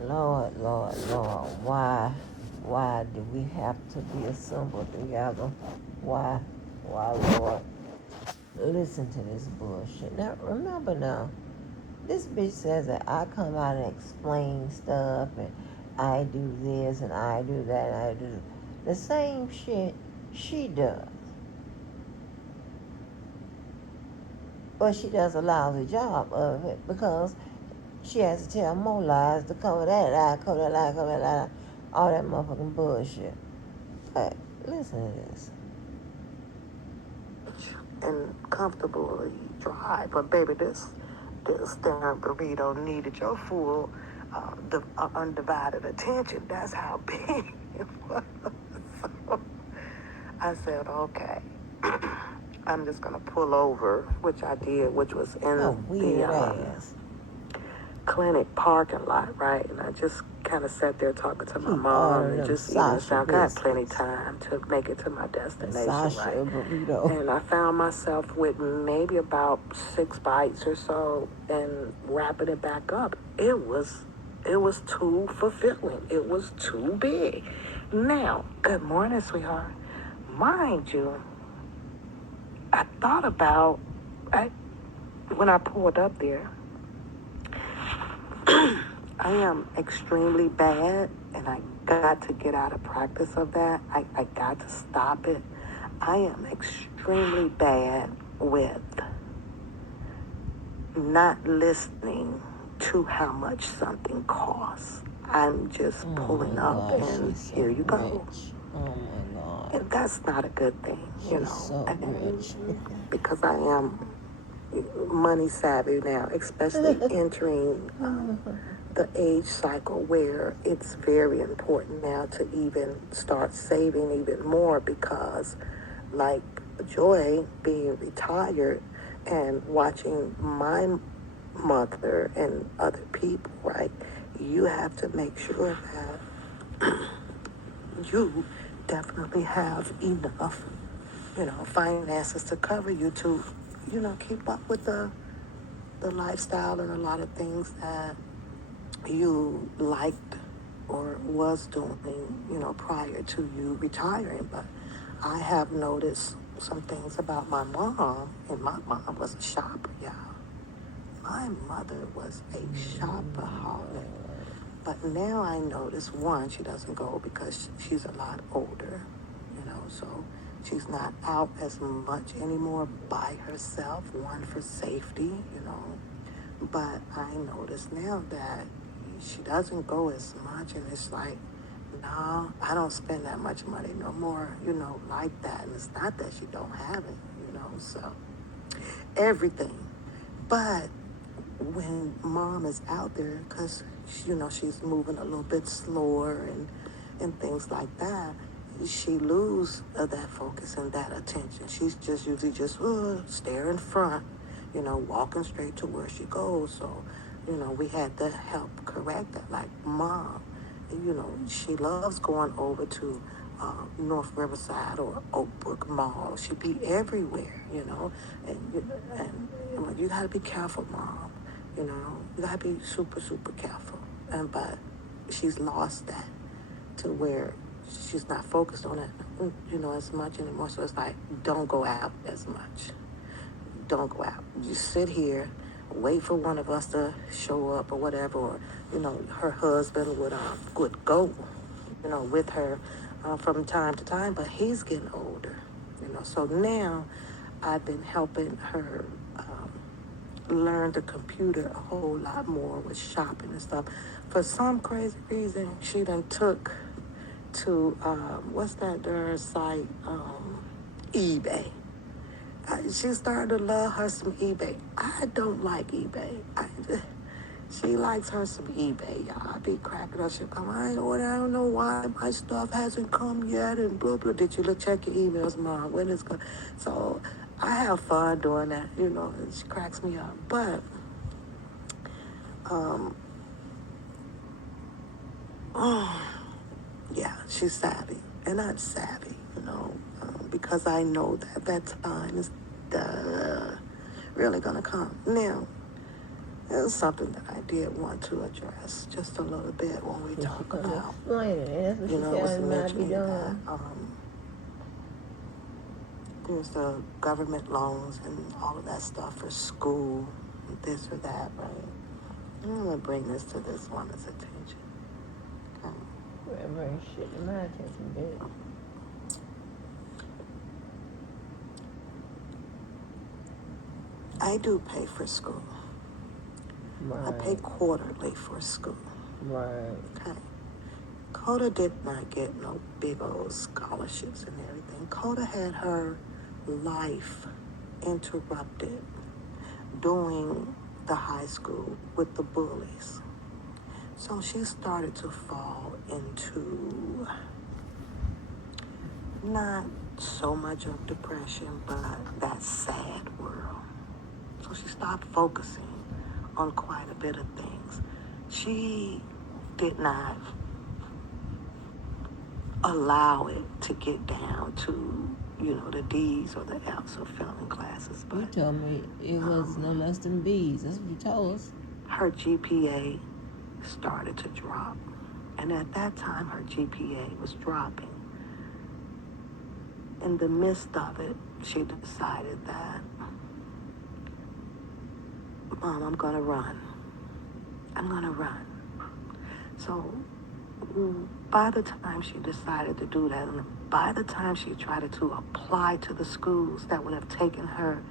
Lord, Lord, Lord, why do we have to be assembled together? Why, Lord? Listen to this bullshit. Now, remember now, this bitch says that I come out and explain stuff and I do this and I do that and I do the same shit she does. But she does a lousy job of it because she has to tell more lies to cover that lie, cover that lie, cover that lie, all that motherfucking bullshit. Hey, listen to this. And comfortably dry, but baby, this damn burrito needed your full, undivided attention. That's how big it was. So I said, okay, I'm just gonna pull over, which I did, which was in Oh, weird the ass. clinic parking lot, right? And I just kind of sat there talking to my Keep mom ordering and them just eating a Sasha sound. I had plenty biscuits. time to make it to my destination, Sasha right? burrito. And I found myself with maybe about 6 bites or so and wrapping it back up. It was too fulfilling. It was too big. Now, good morning, sweetheart. Mind you, I thought about when I pulled up there, I am extremely bad, and I got to get out of practice of that. I got to stop it. I am extremely bad with not listening to how much something costs. I'm just pulling up and She's so here you go. rich. Oh my God. And that's not a good thing, you She's know. so rich. Because I am money savvy now, especially entering the age cycle where it's very important now to even start saving even more because like Joy being retired and watching my mother and other people, right? You have to make sure that you definitely have enough, finances to cover you to, keep up with the lifestyle and a lot of things that you liked or was doing, prior to you retiring. But I have noticed some things about my mom, and my mom was a shopper, y'all. My mother was a shopaholic. But now I notice, one, she doesn't go because she's a lot older, so she's not out as much anymore by herself, one, for safety, But I notice now that she doesn't go as much, and it's like, no, I don't spend that much money no more, like that. And it's not that she don't have it, so everything. But when mom is out there, because, she's moving a little bit slower and things like that, she lose that focus and that attention. She's just usually just stare in front, walking straight to where she goes. So, we had to help correct that. Like, mom, she loves going over to North Riverside or Oakbrook Mall. She be everywhere, and like, you gotta be careful, mom. You gotta be super, super careful. But she's lost that to where she's not focused on it, as much anymore. So it's like, don't go out as much. Don't go out. Just sit here, wait for one of us to show up or whatever. Or, her husband would go, with her from time to time. But he's getting older, So now I've been helping her learn the computer a whole lot more with shopping and stuff. For some crazy reason, she done took to what's that darn site? eBay. She started to love her some eBay. I don't like eBay. She likes her some eBay, y'all. I be cracking her shit. I don't know why my stuff hasn't come yet and blah, blah. Did you check your emails, Mom? When it's going? So I have fun doing that, and she cracks me up. But, yeah, she's savvy. And I'm savvy, because I know that that time is really going to come. Now, It's something that I did want to address just a little bit when we talk about. Explain it. That's what You she know, it was said it might be mentioning that done. there's the government loans and all of that stuff for school, this or that, right? I'm gonna bring this to this woman's attention. Okay. Well, bring shit to my attention, bitch. I do pay for school. Right. I pay quarterly for school. Right. Okay. Coda did not get no big old scholarships and everything. Coda had her life interrupted during the high school with the bullies. So she started to fall into not so much of depression, but that sad world. So she stopped focusing on quite a bit of things. She did not allow it to get down to, the D's or the F's of failing classes. You But told me it was no less than B's. That's what you told us. her GPA started to drop. And at that time, her GPA was dropping. In the midst of it, she decided that, Mom, I'm going to run. I'm going to run. So by the time she decided to do that, and by the time she tried to apply to the schools that would have taken her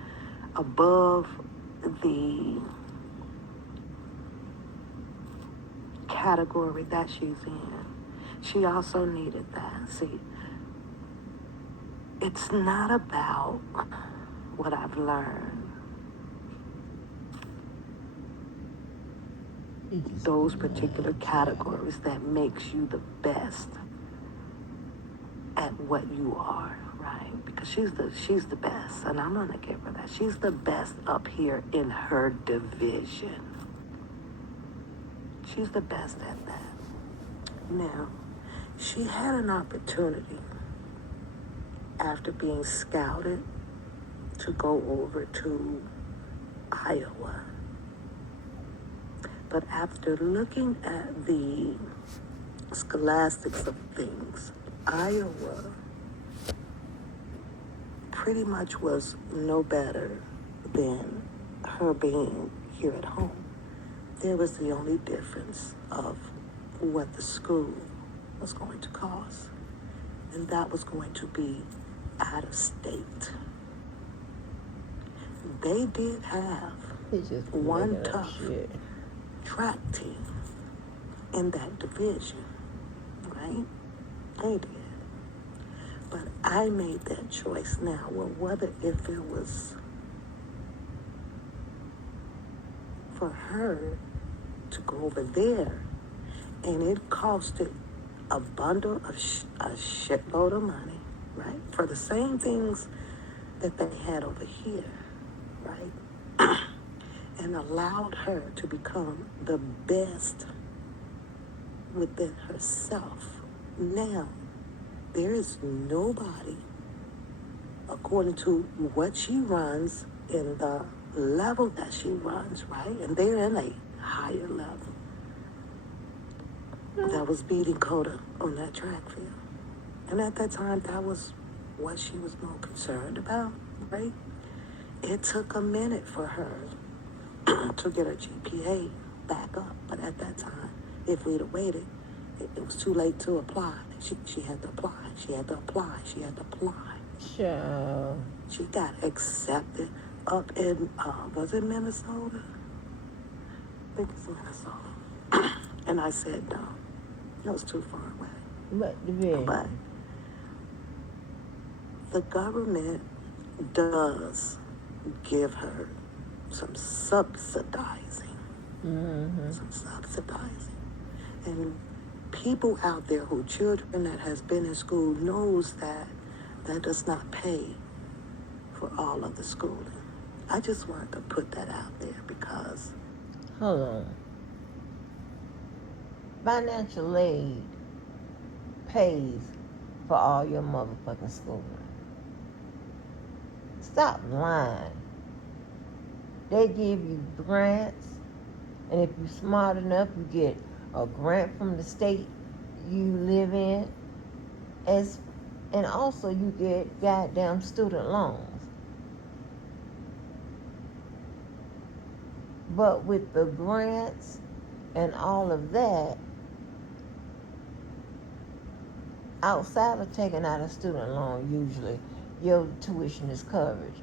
above the category that she's in, she also needed that. See, it's not about what I've learned. Those particular categories that makes you the best at what you are, right? Because she's the best, and I'm gonna give her that. She's the best up here in her division. She's the best at that. Now, she had an opportunity after being scouted to go over to Iowa. But after looking at the scholastics of things, Iowa pretty much was no better than her being here at home. There was the only difference of what the school was going to cost, and that was going to be out of state. They did have one tough track team in that division, right? They did. But I made that choice now. Well, whether if it was for her to go over there, and it costed a bundle of a shitload of money, right? For the same things that they had over here, right? And allowed her to become the best within herself. Now, there is nobody, according to what she runs in the level that she runs, right? And they're in a higher level, that was beating Coda on that track field. And at that time, that was what she was more concerned about, right? It took a minute for her to get her GPA back up. But at that time, if we'd have waited, it was too late to apply. She had to apply. She had to apply. She had to apply. Sure. She got accepted up in, was it Minnesota? I think it's Minnesota. And I said, no, it was too far away. But the government does give her some subsidizing. Mm-hmm. Some subsidizing. And people out there who children that has been in school knows that does not pay for all of the schooling. I just wanted to put that out there because... Hold on. Financial aid pays for all your motherfucking schooling. Stop lying. They give you grants. And if you're smart enough, you get a grant from the state you live in, and also you get goddamn student loans. But with the grants and all of that, outside of taking out a student loan, usually your tuition is covered.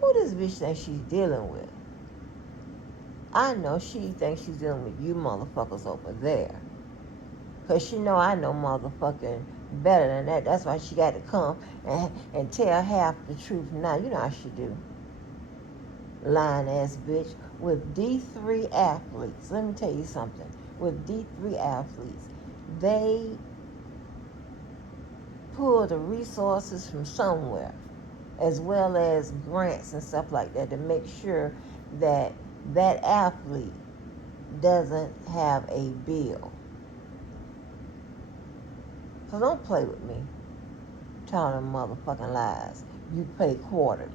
Who this bitch thinks she's dealing with? I know she thinks she's dealing with you motherfuckers over there. Because she know I know motherfucking better than that. That's why she got to come and tell half the truth now. You know how she do. Lying ass bitch. With D3 athletes, let me tell you something. With D3 athletes, they pull the resources from somewhere, as well as grants and stuff like that, to make sure that that athlete doesn't have a bill. So don't play with me, telling them motherfucking lies. You pay quarterly.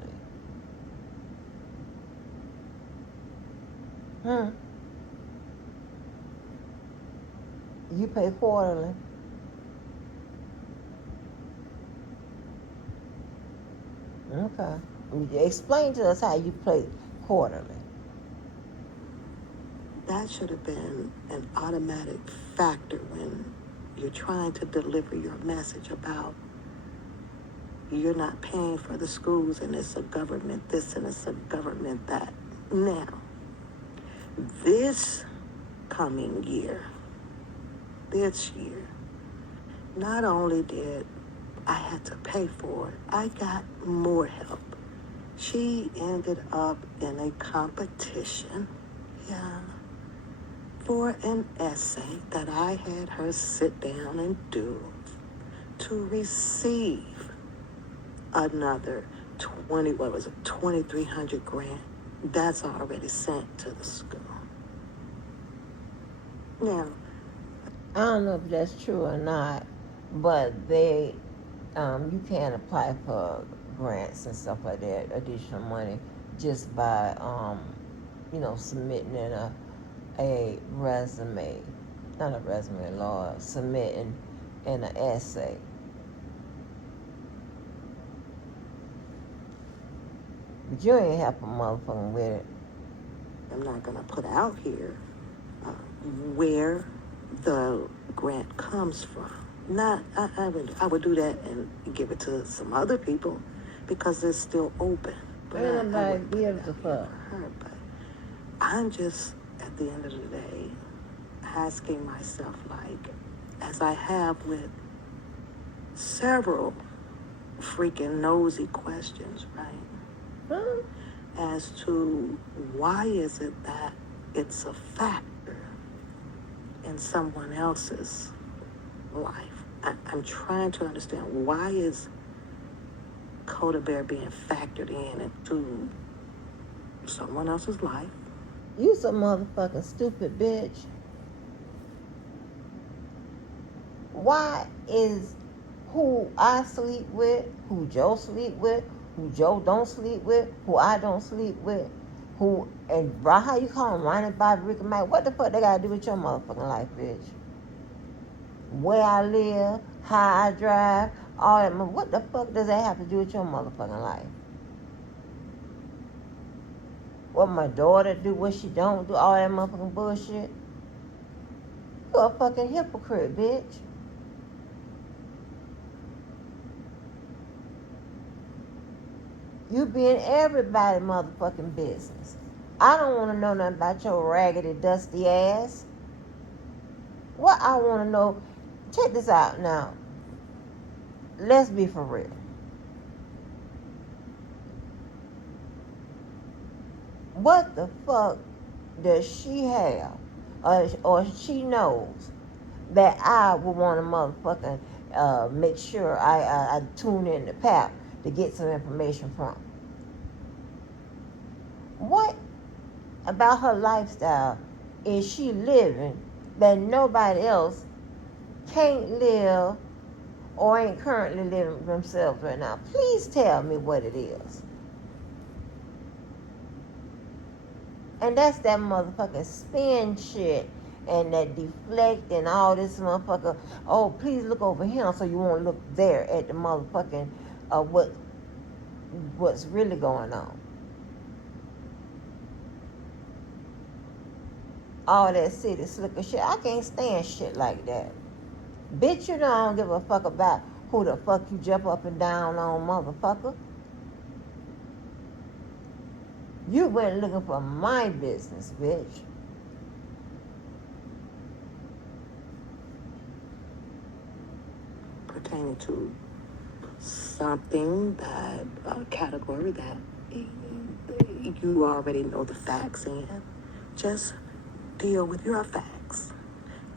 You pay quarterly. Okay. Explain to us how you pay quarterly. That should have been an automatic factor when you're trying to deliver your message about you're not paying for the schools and it's a government this and it's a government that. Now, this coming year, not only did I had to pay for it, I got more help. She ended up in a competition, for an essay that I had her sit down and do to receive another 2,300 grant that's already sent to the school. Now, I don't know if that's true or not, but you can apply for grants and stuff like that, additional money, just by, submitting in a resume, not a resume, Lord, submitting in an essay. But you ain't helping motherfucking with it. I'm not going to put out here where the grant comes from. I would do that and give it to some other people because it's still open. But nobody gives a fuck. But I'm just, at the end of the day, asking myself, like, as I have with several freaking nosy questions, right? As to why is it that it's a factor in someone else's life. I'm trying to understand, why is Coda Bear being factored in into someone else's life? You some motherfucking stupid bitch. Why is who I sleep with, who Joe sleep with, who Joe don't sleep with, who I don't sleep with, and how you call them, Ronnie, Bobby, Rick, and Mike, what the fuck they gotta do with your motherfucking life, bitch? Where I live, how I drive, all that, what the fuck does that have to do with your motherfucking life? What my daughter do, what she don't do, all that motherfucking bullshit? You a fucking hypocrite, bitch. You be in everybody's motherfucking business. I don't want to know nothing about your raggedy, dusty ass. What I want to know, check this out now. Let's be for real. What the fuck does she have, or she knows, that I would want to motherfucking make sure I tune in to PAP to get some information from? What about her lifestyle is she living that nobody else can't live or ain't currently living themselves right now? Please tell me what it is. And that's that motherfucking spin shit and that deflect and all this motherfucker. Oh, please look over here so you won't look there at the motherfucking what's really going on. All that city slicker shit. I can't stand shit like that. Bitch, you know I don't give a fuck about who the fuck you jump up and down on, motherfucker. You went looking for my business, bitch. Pertaining to something that, a category that you already know the facts in. Just deal with your facts.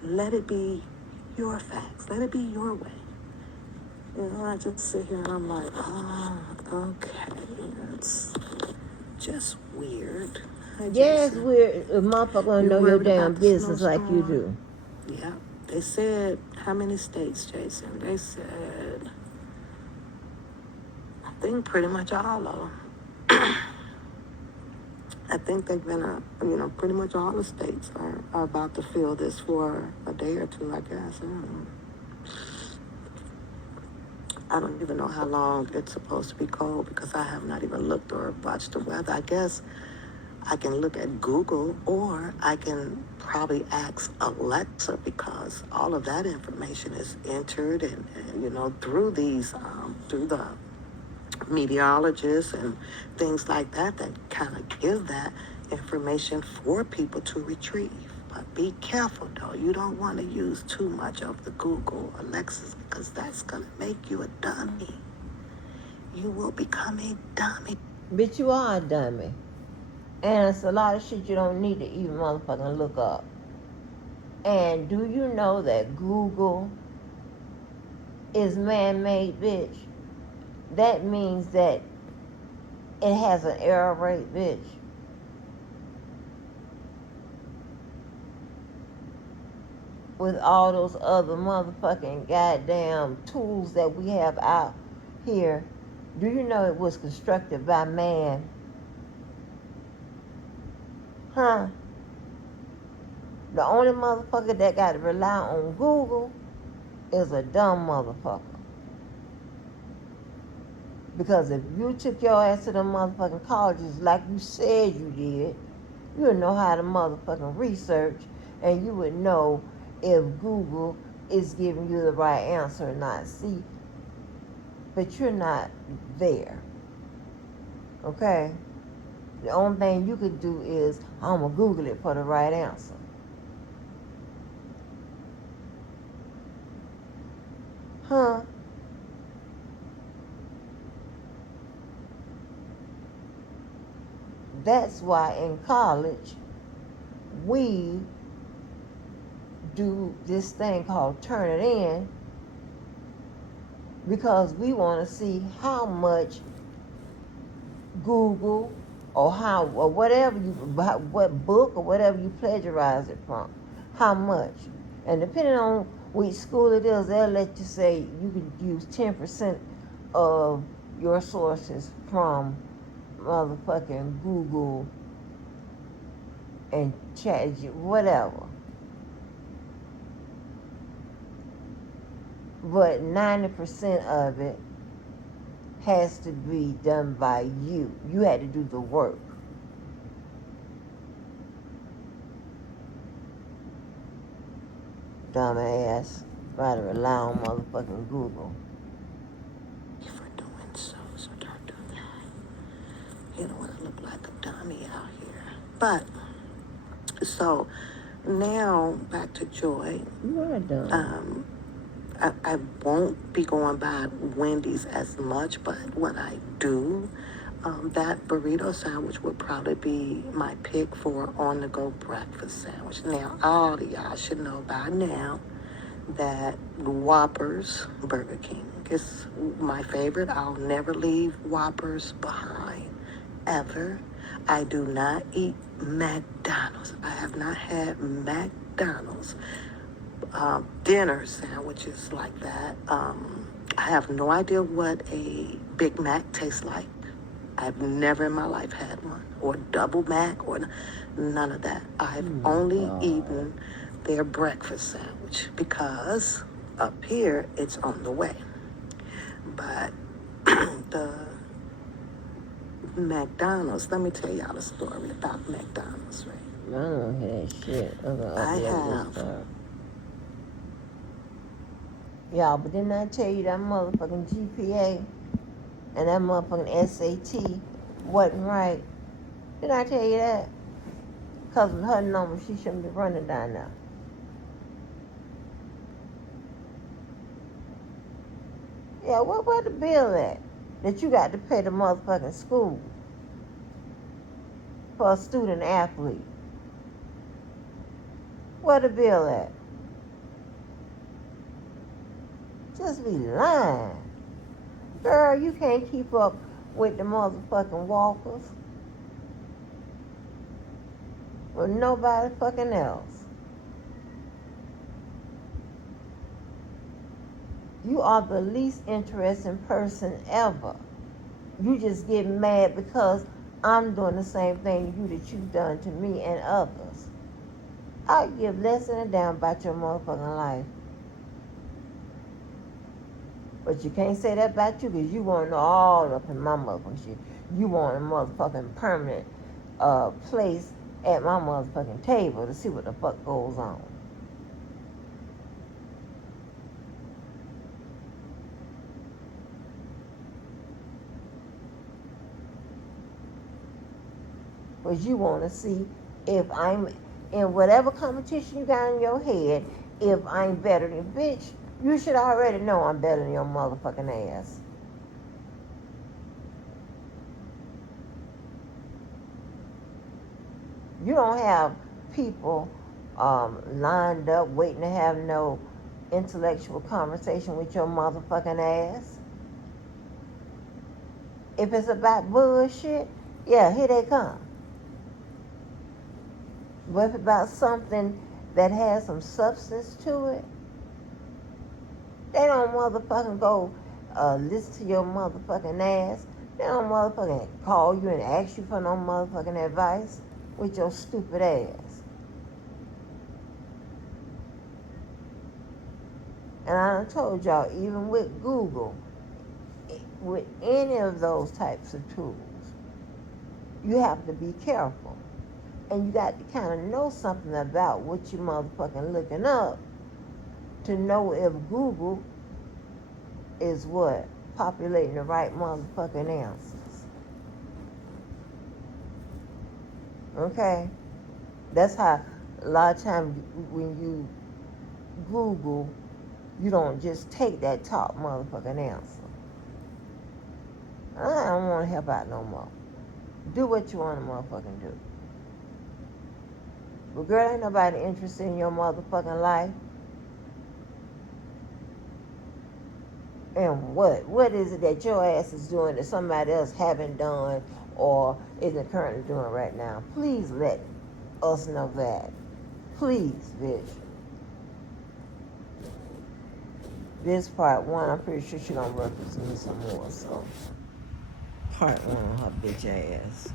Let it be your facts. Let it be your way. You know, I just sit here and I'm like, oh, okay, it's just weird. Yeah, it's weird. A motherfucker don't know your damn business like you do. Yeah. They said, how many states, Jason? They said, I think pretty much all of them. I think they've been, pretty much all the states are about to feel this for a day or two, I guess. I don't even know how long it's supposed to be cold because I have not even looked or watched the weather. I guess I can look at Google or I can probably ask Alexa because all of that information is entered and through these, through the meteorologists and things like that kind of give that information for people to retrieve. But be careful though. You don't want to use too much of the Google Alexas because that's going to make you a dummy. You will become a dummy. Bitch, you are a dummy. And it's a lot of shit you don't need to even motherfucking look up. And do you know that Google is man-made, bitch? That means that it has an error rate, bitch. With all those other motherfucking goddamn tools that we have out here, do you know it was constructed by man? Huh? The only motherfucker that got to rely on Google is a dumb motherfucker. Because if you took your ass to the motherfucking colleges like you said you did, you would know how to motherfucking research and you would know if Google is giving you the right answer or not. See, but you're not there. Okay? The only thing you could do is, I'm going to Google it for the right answer. Huh? That's why in college, we do this thing called turn it in because we want to see how much Google or whatever what book or whatever you plagiarize it from, how much. And depending on which school it is, they'll let you say you can use 10% of your sources from motherfucking Google and chat, whatever. But 90% of it has to be done by you. You had to do the work. Dumbass. Try to rely on motherfucking Google. For doing so don't do that. You don't want to look like a dummy out here. But, so, now, back to Joy. You are dumb. I won't be going by Wendy's as much, but when I do, that burrito sandwich would probably be my pick for on-the-go breakfast sandwich. Now, all of y'all should know by now that Whoppers, Burger King, is my favorite. I'll never leave Whoppers behind, ever. I do not eat McDonald's. I have not had McDonald's dinner sandwiches like that. I have no idea what a Big Mac tastes like. I've never in my life had one, or double Mac, or none of that. I've only eaten their breakfast sandwich because up here it's on the way. But the McDonald's, let me tell y'all a story about McDonald's, right? I don't hear that shit. I have. Y'all, but didn't I tell you that motherfucking GPA and that motherfucking SAT wasn't right? Didn't I tell you that? Because with her number, she shouldn't be running down there. Yeah, where the bill at? That you got to pay the motherfucking school for a student athlete. Where the bill at? Just be lying. Girl, you can't keep up with the motherfucking walkers. With nobody fucking else. You are the least interesting person ever. You just get mad because I'm doing the same thing to you that you've done to me and others. I give less than a damn about your motherfucking life. But you can't say that about you because you want to know all up in my motherfucking shit. You want a motherfucking permanent place at my motherfucking table to see what the fuck goes on. But you want to see if I'm in whatever competition you got in your head, if I'm better than bitch. You should already know I'm better than your motherfucking ass. You don't have people lined up waiting to have no intellectual conversation with your motherfucking ass. If it's about bullshit, yeah, here they come. But if it's about something that has some substance to it, they don't motherfucking go listen to your motherfucking ass. They don't motherfucking call you and ask you for no motherfucking advice with your stupid ass. And I done told y'all, even with Google, with any of those types of tools, you have to be careful. And you got to kind of know something about what you motherfucking looking up to know if Google is what? Populating the right motherfucking answers. Okay? That's how a lot of times when you Google, you don't just take that top motherfucking answer. I don't want to help out no more. Do what you want to motherfucking do. But girl, ain't nobody interested in your motherfucking life. And what is it that your ass is doing that somebody else haven't done or isn't currently doing right now? Please let us know that. Please, bitch. This part one, I'm pretty sure she gonna reference me some more, so part one on her bitch ass.